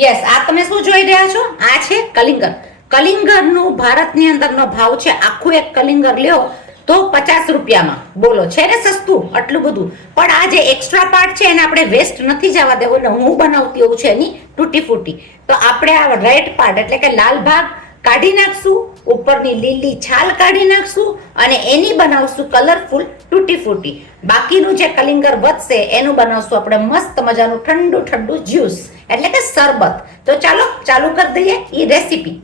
Yes, આ તમે શું જોઈ રહ્યા છો? આ છે કલિંગર. કલિંગરનું ભારતની અંદરનો ભાવ છે, આખું એક કલિંગર લ્યો તો 50 રૂપિયામાં. બોલો, છે ને સસ્તું આટલું બધું? પણ આ જે એક્સ્ટ્રા પાર્ટ છે એને આપણે વેસ્ટ નથી જવા દેવો. એટલે હું બનાવતી એવું છે એની તૂટી ફૂટી. તો આપણે આ રેડ પાર્ટ એટલે કે લાલ ભાગ કાઢી નાખશું, ઉપરની લીલી છાલ કાઢી નાખશું અને એની બનાવશું કલરફુલ તૂટી ફૂટી. બાકીનું જે કલિંગર વધશે એનું બનાવશું આપણે મસ્ત મજાનું ઠંડુ ઠંડુ જ્યુસ એટલે કે શરબત. તો ચાલો ચાલુ કરી દઈએ એ રેસીપી.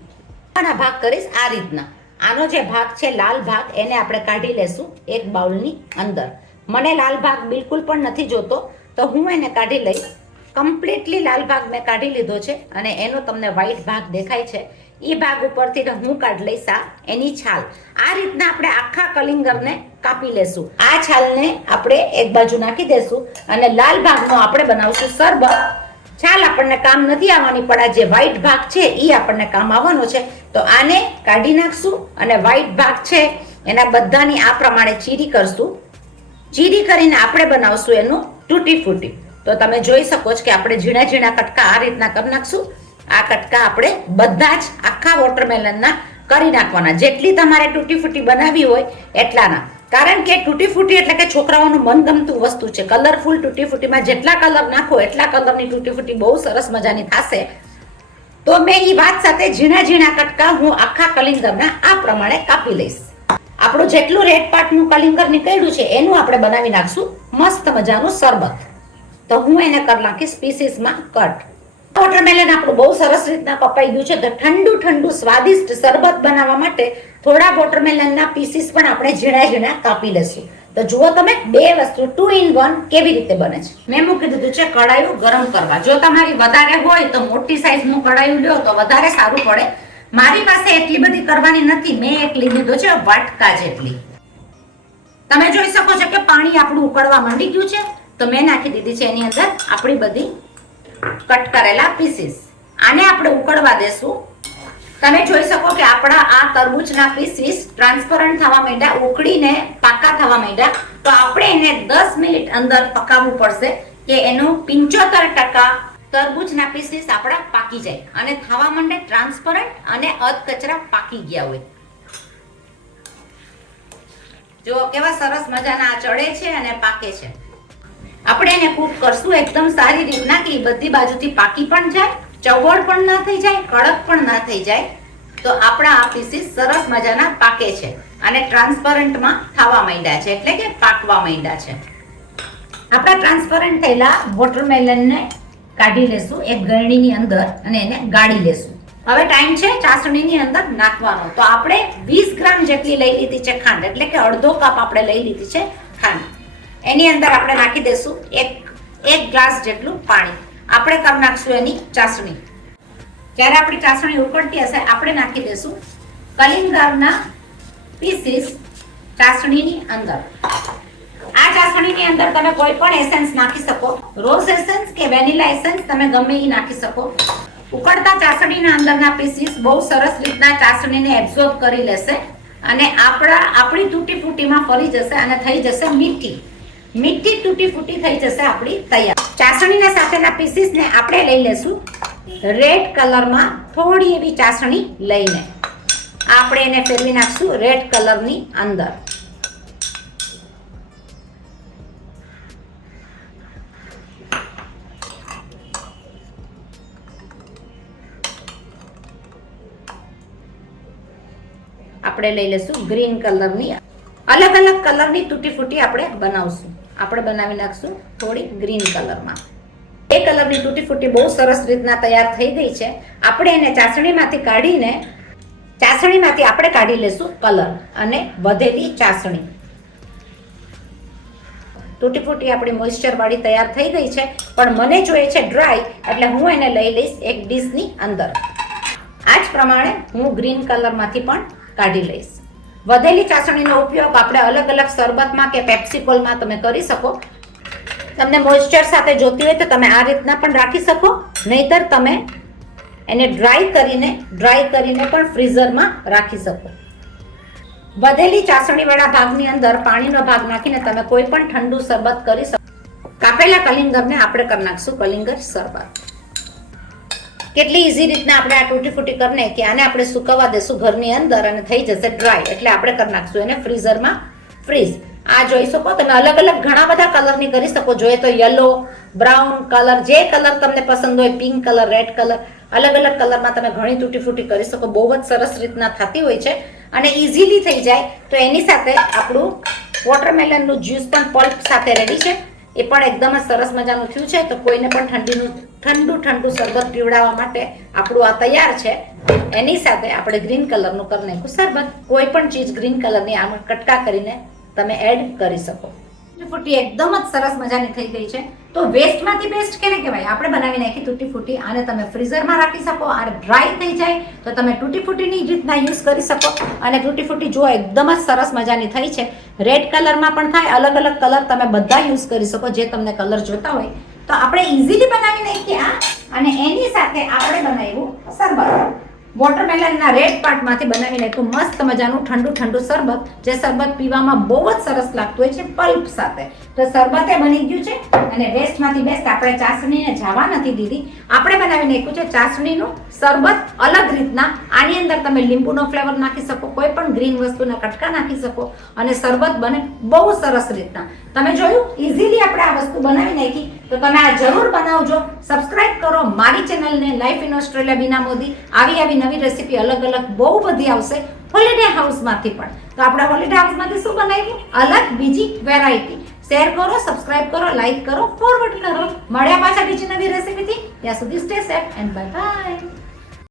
આના ભાગ કરીશ આ રીતના. આનો જે ભાગ છે લાલ ભાગ એને આપણે કાઢી લેશું એક બાઉલની અંદર. મને લાલ ભાગ બિલકુલ પણ નથી જોતો તો હું એને કાઢી લઈશ. કમ્પ્લીટલી લાલ ભાગ મેં કાઢી લીધો છે અને એનો તમને વ્હાઈટ ભાગ દેખાય છે એ ભાગ ઉપરથી હું કાઢી લઈશ આ એની છાલ. આ રીતના આપણે આખા કલિંગરને કાપી લેશું. આ છાલને આપણે એક બાજુ નાખી દેશું અને લાલ ભાગનો આપણે બનાવશું શરબત. છાલ આપણને કામ નથી આવવાની, પણ આ જે વ્હાઈટ ભાગ છે એ આપણને કામ આવવાનો છે. તો આને કાઢી નાખશું અને વ્હાઈટ ભાગ છે એના બધાની આ પ્રમાણે ચીરી કરશું. ચીરી કરીને આપણે બનાવશું એનું તૂટી ફૂટી. તો તમે જોઈ શકો છો કે આપણે ઝીણા ઝીણા કટકા આ રીતના કરી નાખશું. આ કટકા આપણે બધા જ આખા વોટરમેલનના કરી નાખવાના. જેટલી તમારે તૂટી ફૂટી બનાવી હોય એટલાના. કારણ કે તૂટી ફૂટી એટલે કે છોકરાઓનું મનગમતું વસ્તુ છે. કલરફુલ તૂટી ફૂટીમાં જેટલા કલર નાખો એટલા કલરની તૂટી ફૂટી બહુ સરસ મજાની થશે. તો મેં એ વાત સાથે ઝીણા ઝીણા કટકા હું આખા કલિંગરના આ પ્રમાણે કાપી લઈશ. આપણું જેટલું રેડ પાર્ટનું કલિંગર નીકળ્યું છે એનું આપણે બનાવી નાખશું મસ્ત મજાનું શરબત. તો હું એને કરી નાખીશ પીસીસમાં કટ. વોટરમેલન આપણું બહુ સરસ રીતના કપાઈ ગયું છે. તો ઠંડુ ઠંડુ સ્વાદિષ્ટ શરબત બનાવવા માટે થોડા વોટરમેલનના પીસીસ પણ આપણે ઝીણા ઝીણા કાપી લેશું. તો જુઓ તમે, બે વસ્તુ 2 in 1 કેવી રીતે બને છે. મેં મૂકી દીધું છે કડાયું ગરમ કરવા. જો તમારી વધારે હોય તો મોટી સાઈઝનું કડાયું લ્યો તો વધારે સારું પડે. મારી પાસે એટલી બધી કરવાની નથી. મેં એક લઈ લીધો છે વાટકા જેટલી. તમે જોઈ શકો છો કે પાણી આપણું ઉકળવા માંડી ગયું છે. તો મેં નાખી દીધી છે એની અંદર આપણી બધી કટ કરેલા પીસીસ. આને આપણે ઉકળવા દેશું. તમે જોઈ શકો કે આપણા આ તરબૂચના પીસીસ ટ્રાન્સપરન્ટ થવા માંડ્યા, ઉકળીને પાકા થવા માંડ્યા. તો આપણે એને 10 મિનિટ અંદર પકાવવું પડશે કે એનું 75% તરબૂચના પીસીસ આપણા પાકી જાય અને થવા માંડે ટ્રાન્સપરન્ટ અને અધકચરા પાકી ગયા હોય. જો કેવા સરસ મજાના આ ચડે છે અને પાકે છે. આપણે એને કૂક કરશું એકદમ સારી રીતના કે બધી બાજુથી પાકી પણ જાય, ચવડ પણ ના થઈ જાય, કડક પણ ના થઈ જાય. તો આપણા આ પીસીસ સરસ મજાના પાકે છે અને ટ્રાન્સપરન્ટમાં થવા માંડ્યા છે એટલે કે પાકવા માંડ્યા છે. આપણા ટ્રાન્સપરન્ટ થયેલા વોટરમેલનને કાઢી લેશું એક ગળણીની અંદર અને એને ગાળી લેશું. હવે ટાઈમ છે ચાસણીની અંદર નાખવાનો. તો આપણે 20 ગ્રામ જેટલી લઈ લીધી છે ખાંડ, એટલે કે અડધો કપ આપણે લઈ લીધી છે ખાંડ. એની અંદર આપણે નાખી દેશું એક ગ્લાસ જેટલું પાણી. આપણે કરી નાખશું એની ચાસણી. જ્યારે આપણી ચાસણી ઉકળતી હશે આપણે નાખી દેશું કલિંગરના પીસીસ ચાસણીની અંદર. આ ચાસણીની અંદર તમે કોઈ પણ એસેન્સ નાખી શકો. રોઝ એસેન્સ કે વેનીલા એસેન્સ તમે ગમે એ નાખી શકો. ઉકળતા ચાસણીના અંદરના પીસીસ બહુ સરસ રીતના ચાસણીને એબ્ઝોર્બ કરી લેશે અને આપણી તૂટી ફૂટીમાં ફરી જશે અને થઈ જશે મીઠી મીઠી તૂટી ફૂટી થઈ જશે આપણી તૈયાર. ચાસણીના સાથેના પીસીસને આપણે લઈ લેશું રેડ કલરમાં થોડી એવી ચાસણી લઈને. આપણે એને ફેરવી નાખશું રેડ કલરની અંદર. આપણે લઈ લેશું ગ્રીન કલરની. અલગ અલગ કલરની તૂટી ફૂટી આપણે બનાવશું. આપણે બનાવી નાખશું થોડી ગ્રીન કલરમાં. એ કલરની તૂટી ફૂટી બહુ સરસ રીતના તૈયાર થઈ ગઈ છે. આપણે એને ચાસણીમાંથી આપણે કાઢી લેશું કલર અને વધેલી ચાસણી. તૂટી ફૂટી આપણી મોઇસ્ચર વાળી તૈયાર થઈ ગઈ છે, પણ મને જોઈએ છે ડ્રાય, એટલે હું એને લઈ લઈશ એક ડીશની અંદર. આ જ પ્રમાણે હું ગ્રીન કલરમાંથી પણ કાઢી લઈશ. વધેલી ચાસણીનો ઉપયોગ આપણે અલગ અલગ શરબતમાં કે પેપ્સિકોલમાં તમે કરી શકો. તમને મોઇસ્ચર સાથે જોતી હોય તો તમે આ રીતના પણ રાખી શકો, નહીતર તમે એને ડ્રાય કરીને પણ ફ્રીઝરમાં રાખી શકો. વધેલી ચાસણીવાળા ભાગની અંદર પાણીનો ભાગ નાખીને તમે કોઈ પણ ઠંડુ શરબત કરી શકો. કાપેલા કલિંગરને આપણે કરી નાખશું કલિંગર શરબત. કેટલી ઇઝી રીતના આપણે આ તૂટી ફૂટી કરીને કે આને આપણે સુકવવા દેશું ઘરની અંદર અને થઈ જશે ડ્રાય. એટલે આપણે કરી નાખશું એને ફ્રીઝરમાં ફ્રીઝ. આ જોઈ શકો તમે અલગ અલગ ઘણા બધા કલરની કરી શકો. જોઈએ તો યલો, બ્રાઉન કલર, જે કલર તમને પસંદ હોય, પિંક કલર, રેડ કલર, અલગ અલગ કલરમાં તમે ઘણી તૂટી ફૂટી કરી શકો. બહુ જ સરસ રીતના થતી હોય છે અને ઇઝીલી થઈ જાય. તો એની સાથે આપણું વોટરમેલનનું જ્યુસ પણ પલ્પ સાથે રેડી છે. એ પણ એકદમ જ સરસ મજાનું થયું છે. તો કોઈને પણ ઠંડુ શરબત પીવડાવવા માટે આપણું આ તૈયાર છે. એની સાથે આપણે ગ્રીન કલરનું કરી નાખ્યું શરબત. કોઈ પણ ચીજ ગ્રીન કલરની આમ કટકા કરીને તમે એડ કરી શકો. તૂટી ફૂટી એકદમ જ સરસ મજાની થઈ ગઈ છે. તો વેસ્ટમાંથી બેસ્ટ કેને કહેવાય? આપણે બનાવી નાખી તૂટી ફૂટી. આને તમે ફ્રીઝરમાં રાખી શકો. આ ડ્રાય થઈ જાય તો તમે તૂટી ફૂટીની રીતના યુઝ કરી શકો. અને તૂટી ફૂટી જુઓ એકદમ જ સરસ મજાની થઈ છે. રેડ કલરમાં પણ થાય, અલગ અલગ કલર તમે બધા યુઝ કરી શકો જે તમને કલર જોતા હોય. તો આપણે ઇઝીલી બનાવી નાખીએ આ. અને એની સાથે આપણે બનાવ્યું શરબત. વોટરમેલનના રેડ પાર્ટમાંથી બનાવી નાખ્યું મસ્ત મજાનું ઠંડુ શરબત, જે શરબત પીવામાં બહુ જ સરસ લાગતું હોય છે પલ્પ સાથે. તો શરબતે બની ગયું છે. અને વેસ્ટમાંથી બેસ્ટ આપણે ચાસણીને જવા નથી દીધી. આપણે બનાવી નાખ્યું છે ચાસણીનું શરબત અલગ રીતના. આની અંદર તમે લીંબુનો ફ્લેવર નાખી શકો, કોઈ પણ ગ્રીન વસ્તુના કટકા નાખી શકો અને શરબત બને બહુ સરસ રીતના. તમે જોયું ઇઝીલી આપણે આ વસ્તુ બનાવી નાખી. તો તમે આ જરૂર બનાવજો. સબસ્ક્રાઇબ કરો મારી ચેનલને લાઈફ ઇન ઓસ્ટ્રેલિયા બીના મોદી. આવી નવી રેસીપી અલગ અલગ બહુ બધી આવશે હોલિડે હાઉસમાંથી પણ. તો આપણે હોલિડે હાઉસમાંથી શું બનાવ્યું? અલગ બીજી વેરાયટી. શેર કરો, સબસ્ક્રાઇબ કરો, લાઈક કરો, ફોરવર્ડ કરો. મળ્યા પાછા બીજી નવી રેસીપીથી. ત્યાં સુધી stay safe and bye bye.